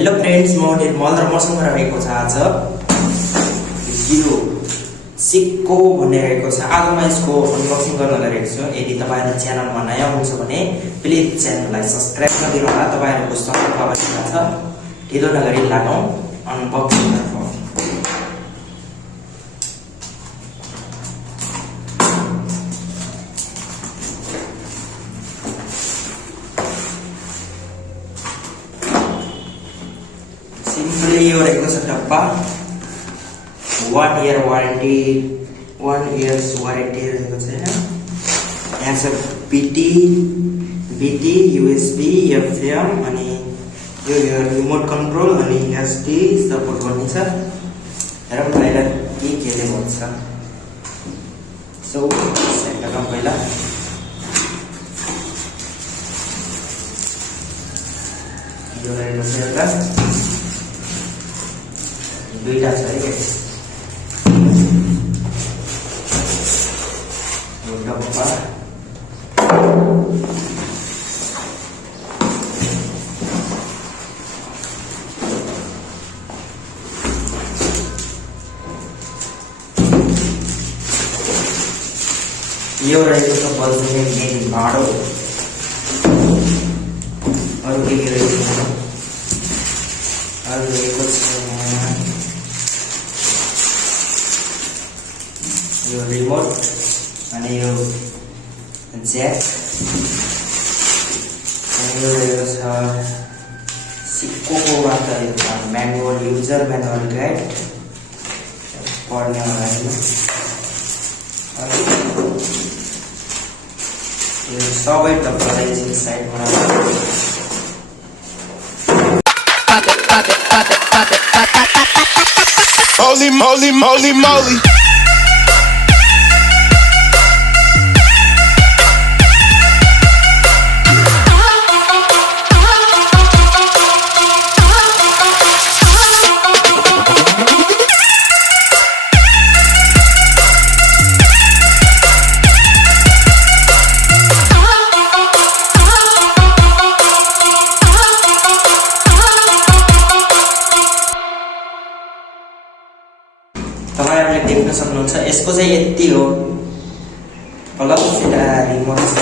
Hello friends, म निर्मल र मसँग रहेको छ आज यो सिक्को भन्ने रहेको छ। आज म यसको अनबक्सिङ गर्न गइरहेको छु। यदि तपाईहरु च्यानलमा नयाँ हुनुहुन्छ भने प्लिज च्यानललाई सब्स्क्राइब गरिदिनु होला। तपाईहरुको सपोर्ट आवश्यक छ। ढिलो नगरी लागौं अनबक्सिङ तर्फ। सिम्पली यो रहेको छ डब्बा। 1 year वारेन्टी, 1 years वारेन्टी रहेको छ। यहाँ छ BT, USB, FM अनि यो रिमोट कन्ट्रोल अनि SD सपोर्ट गर्ने छ। हेरौँ पहिला के हुन्छ। सो सेट गरौँ पहिला। यो रहेको छ एउटा दुईटा छ है। एउटा डब्बा यो रहेको छ बल्ने मेन भाँडो। अरू के रहेको छ? अरू रहेको छ यो रिमोट अनि यो ज्याक अनि यो रहेको छ सिक्कोबाट म्यानुअल युजर म्यानुअल गाइड पढ्ने लागि। यो सबै तपाईलाई चाहिँ साइडमा Holy moly, moly, moly. तपाईहरुले देख्न सक्नुहुन्छ। यसको चाहिँ यति हो। प्लस एउटा रिमोट छ,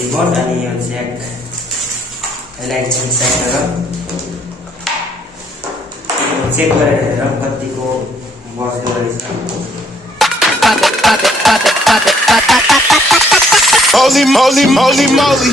रिमोट अनि यो ज्याक। यसलाई एकछिन साइड गरेर चेक गरेर हेरौँ कतिको बज्दो रहेछ। Holy moly, moly, moly.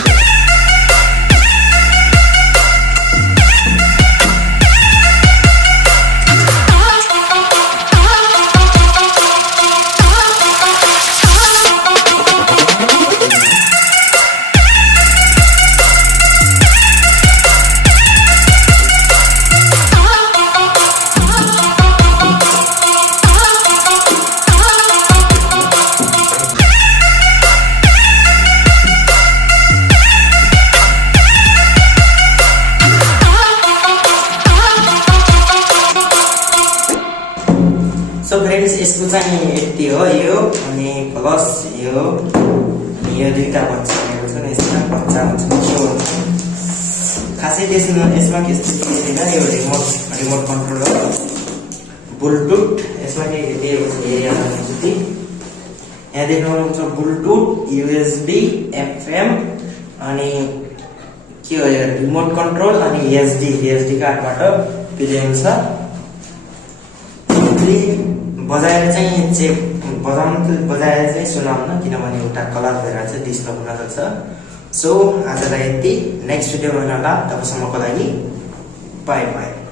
So friends, यसको चाहिँ यति हो। यो अनि प्लस यो अनि यो दुईटा बच्चा रहेको छ नि। यसमा बच्चा हुन्छ खासै यसमा त्यस्तो केही छैन। यो रिमोट कन्ट्रोल हो, ब्लुटुथ। यसमा के दिएको छ एरिया जति यहाँ देख्नुहुन्छ। ब्लुटुथ, USB, FM अनि के हो यो रिमोट कन्ट्रोल अनि SD कार्डबाट प्ले हुन्छ। बजाएर चाहिँ चेक बजाएर चाहिँ सुनाउन, किनभने एउटा कलर भएर चाहिँ डिस्टर्ब हुन सक्छ। सो आजलाई यति। नेक्स्ट भिडियो हेर्न होला। तबसम्मको लागि बाई बाई।